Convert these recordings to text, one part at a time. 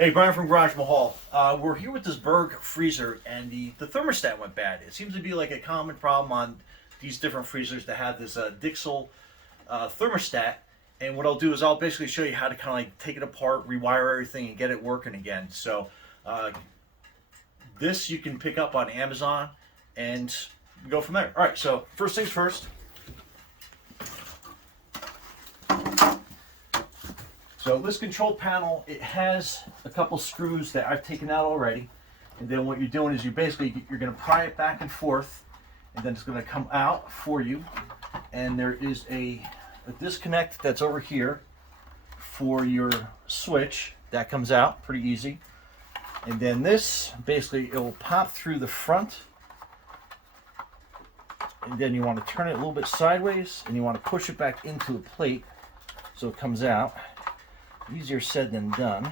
Hey, Brian from Garage Mahal. We're here with this Berg freezer, and the thermostat went bad. It seems to be like a common problem on these different freezers that have this Dixell thermostat. And what I'll do is I'll basically show you how to kind of like take it apart, rewire everything, and get it working again. So uh, this you can pick up on Amazon and go from there. All right. So first things first. So this control panel, it has a couple screws that I've taken out already. And then what you're doing is you're going to pry it back and forth, and then it's going to come out for you. And there is a disconnect that's over here for your switch. That comes out pretty easy. And then this, basically, it will pop through the front. And then you want to turn it a little bit sideways, and you want to push it back into the plate so it comes out. Easier said than done.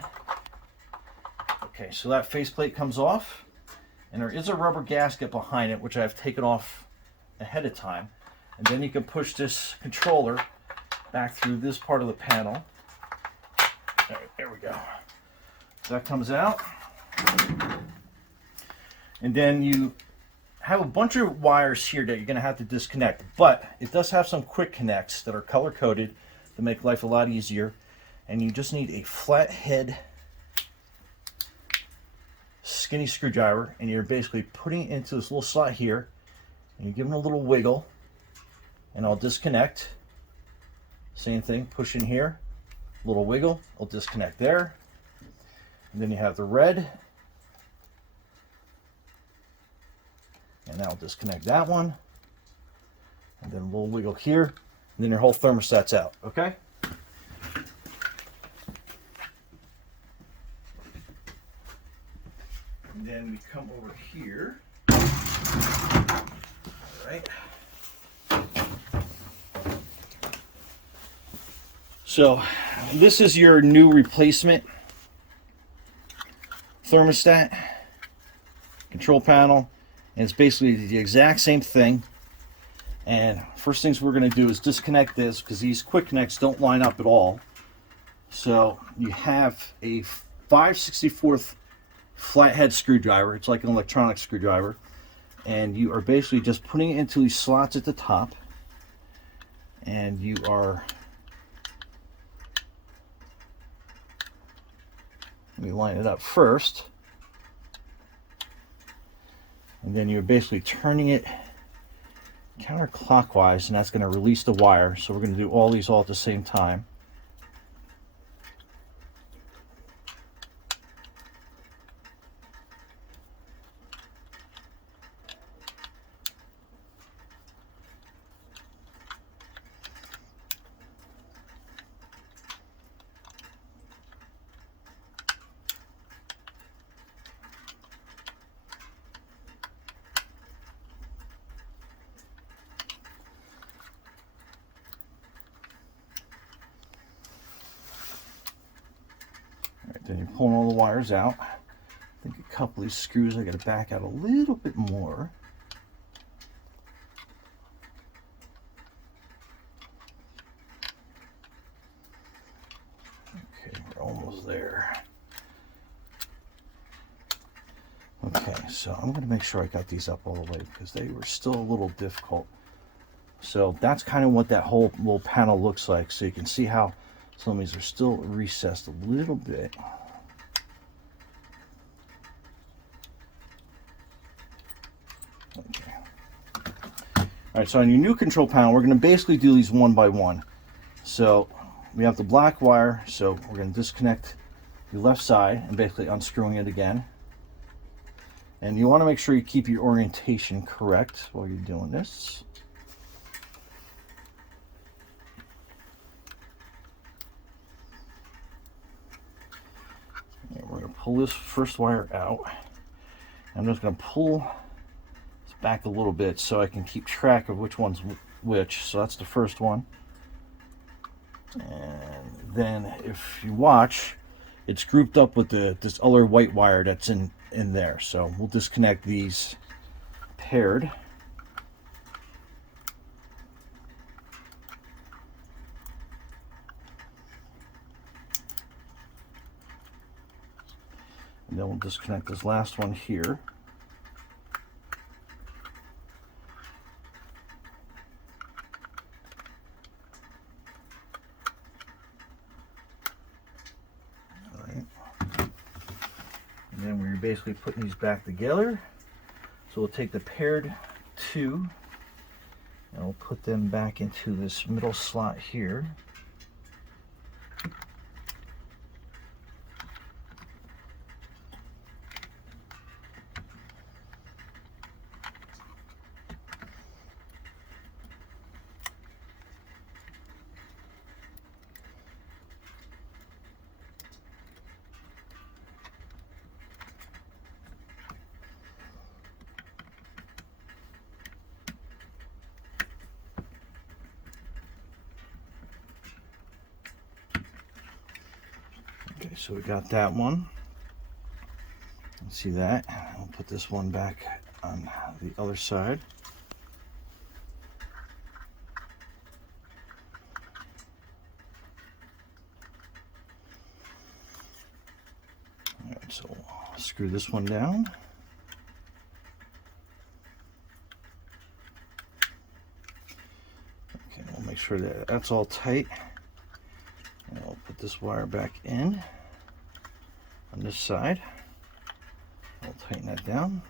Okay, so that faceplate comes off, and there is a rubber gasket behind it, which I've taken off ahead of time. And then you can push this controller back through this part of the panel. There we go. So that comes out. And then you have a bunch of wires here that you're going to have to disconnect, but it does have some quick connects that are color coded to make life a lot easier. And you just need a flathead skinny screwdriver, and you're basically putting it into this little slot here, and you're giving it a little wiggle, and I'll disconnect. Same thing, push in here, little wiggle, I'll disconnect there. And then you have the red, and now I'll disconnect that one, and then a little wiggle here, and then your whole thermostat's out, okay? And then we come over here. All right. So this is your new replacement thermostat control panel, and it's basically the exact same thing. And first things we're going to do is disconnect this, because these quick connects don't line up at all. So you have a 5/64 flathead screwdriver. It's like an electronic screwdriver, and you are basically just putting it into these slots at the top, and you are, let me line it up first, and then you're basically turning it counterclockwise, and that's going to release the wire. So we're going to do all these all at the same time. Then you're pulling all the wires out. I think a couple of these screws I got to back out a little bit more. Okay, we're almost there. Okay, so I'm going to make sure I got these up all the way, because they were still a little difficult. So that's kind of what that whole little panel looks like. So you can see how some of these are still recessed a little bit. Okay. All right, so on your new control panel, we're going to basically do these one by one. So we have the black wire, so we're going to disconnect the left side and basically unscrewing it again. And you want to make sure you keep your orientation correct while you're doing this. And we're going to pull this first wire out. I'm just going to pull this back a little bit so I can keep track of which one's which. So that's the first one. And then if you watch, it's grouped up with this other white wire that's in there. So we'll disconnect these paired. And then we'll disconnect this last one here. And then we're basically putting these back together. So we'll take the paired two and we'll put them back into this middle slot here. Okay, so we got that one. See that? I'll put this one back on the other side. All right, so we'll screw this one down. Okay, we'll make sure that that's all tight. And I'll put this wire back in on this side. I'll tighten that down.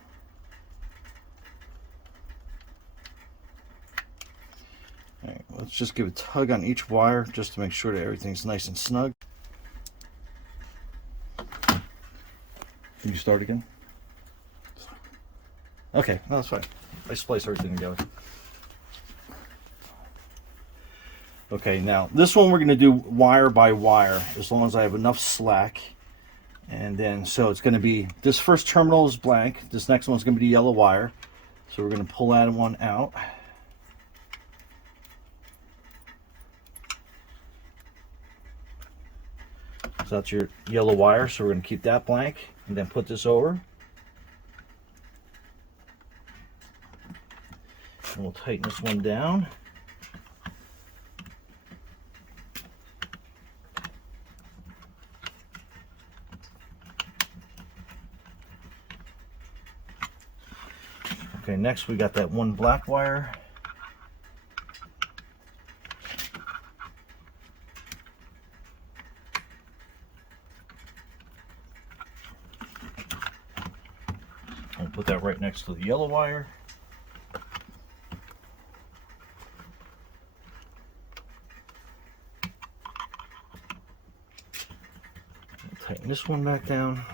All right, let's just give a tug on each wire just to make sure that everything's nice and snug. Can you start again? Okay, no, that's fine. I splice everything together. Okay, now this one we're going to do wire by wire as long as I have enough slack. And then, so it's going to be, this first terminal is blank. This next one's going to be yellow wire. So we're going to pull that one out. So that's your yellow wire. So we're going to keep that blank and then put this over. And we'll tighten this one down. Okay, next we got that one black wire. I'll put that right next to the yellow wire. Tighten this one back down.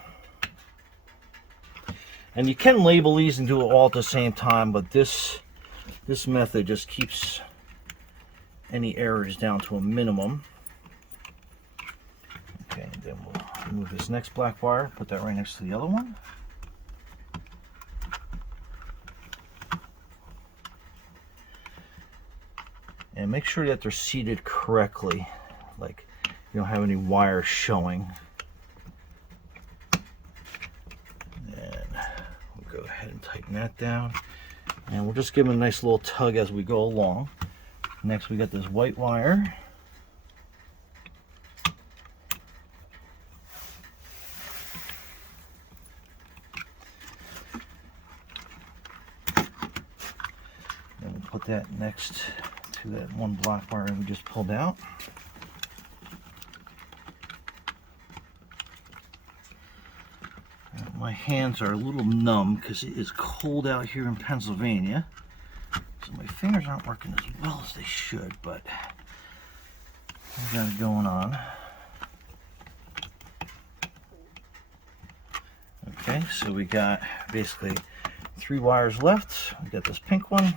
And you can label these and do it all at the same time, but this method just keeps any errors down to a minimum. Okay, then we'll remove this next black wire, put that right next to the yellow one. And make sure that they're seated correctly, like you don't have any wires showing. Go ahead and tighten that down, and we'll just give them a nice little tug as we go along. Next we got this white wire. And we'll put that next to that one black wire we just pulled out. My hands are a little numb because it is cold out here in Pennsylvania. So my fingers aren't working as well as they should, but we got it going on. Okay, so we got basically 3 wires left. We got this pink one.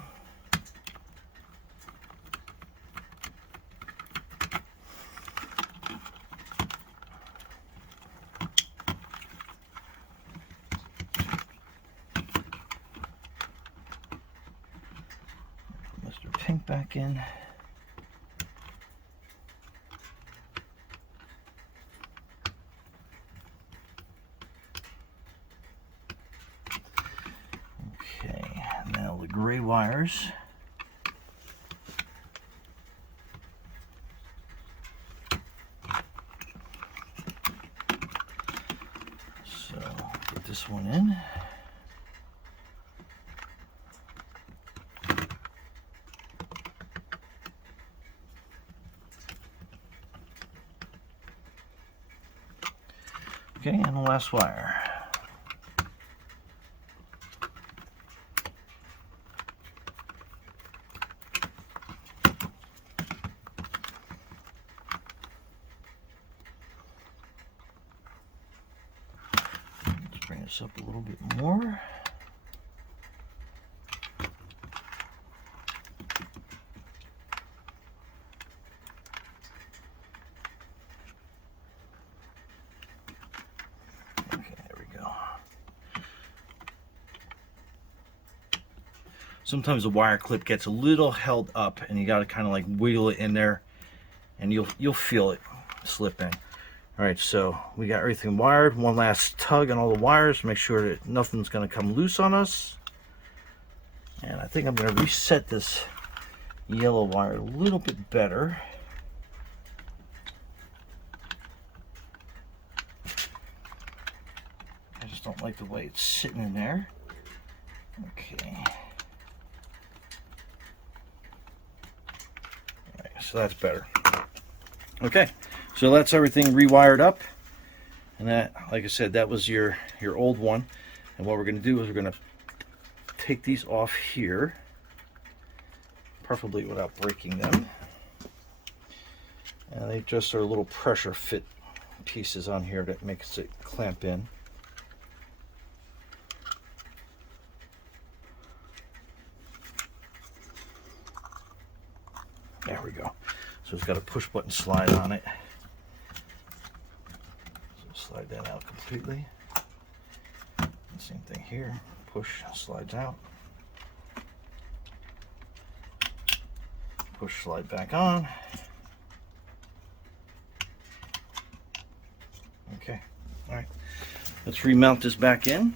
Pink back in. Okay, now the gray wires. So So get this one in. Okay, and the last wire. Let's bring this up a little bit more. Sometimes the wire clip gets a little held up and you got to kind of like wiggle it in there and you'll feel it slipping. All right, so we got everything wired. One last tug on all the wires, make sure that nothing's going to come loose on us. And I think I'm going to reset this yellow wire a little bit better. I just don't like the way it's sitting in there. Okay. So that's better. Okay, so that's everything rewired up, and that, like I said, that was your old one. And what we're going to do is we're going to take these off here, preferably without breaking them. And they just are little pressure fit pieces on here that makes it clamp in. There we go. So it's got a push button slide on it. So slide that out completely. And same thing here. Push, slides out. Push, slide back on. Okay. All right. Let's remount this back in.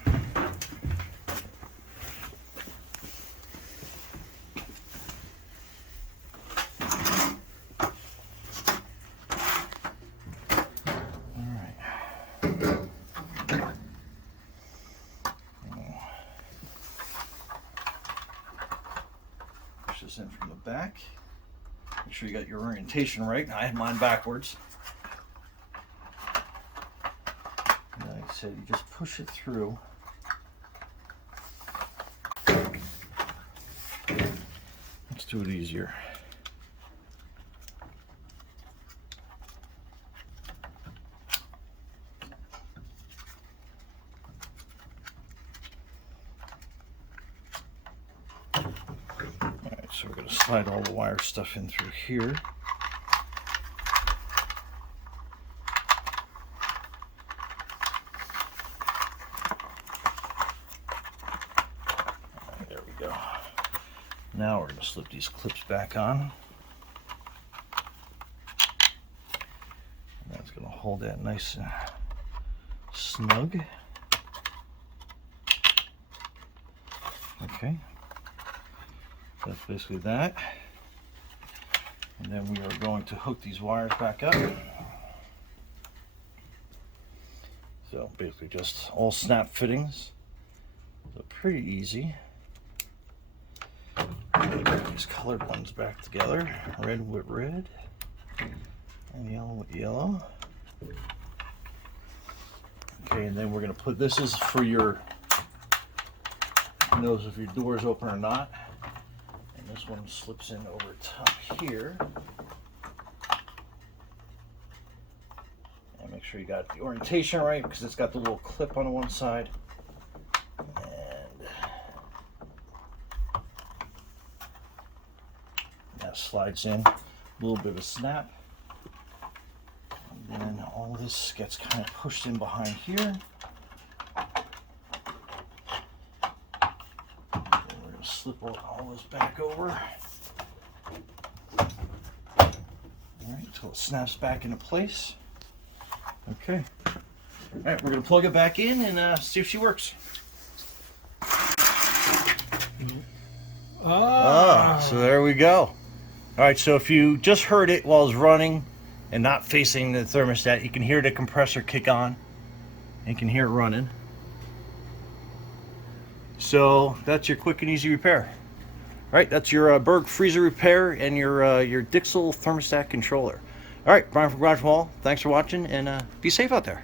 In from the back. Make sure you got your orientation right. I have mine backwards. And like I said, you just push it through. Let's do it easier. So we're going to slide all the wire stuff in through here. Right, there we go. Now we're going to slip these clips back on. And that's going to hold that nice and snug. Okay. That's basically that. And then we are going to hook these wires back up. So basically just all snap fittings. So pretty easy. Put these colored ones back together. Red with red. And yellow with yellow. Okay, and then we're going to put, this is for your, knows if your door is open or not. This one slips in over top here. And make sure you got the orientation right because it's got the little clip on one side. And that slides in. A little bit of a snap. And then all this gets kind of pushed in behind here. Slip all this back over. All right, until it snaps back into place. Okay. All right, we're going to plug it back in and see if she works. So there we go. All right, so if you just heard it while it's running and not facing the thermostat, you can hear the compressor kick on. and can hear it running. So that's your quick and easy repair. All right, that's your Berg freezer repair and your Dixell thermostat controller. All right, Brian from Garage Wall, thanks for watching, and be safe out there.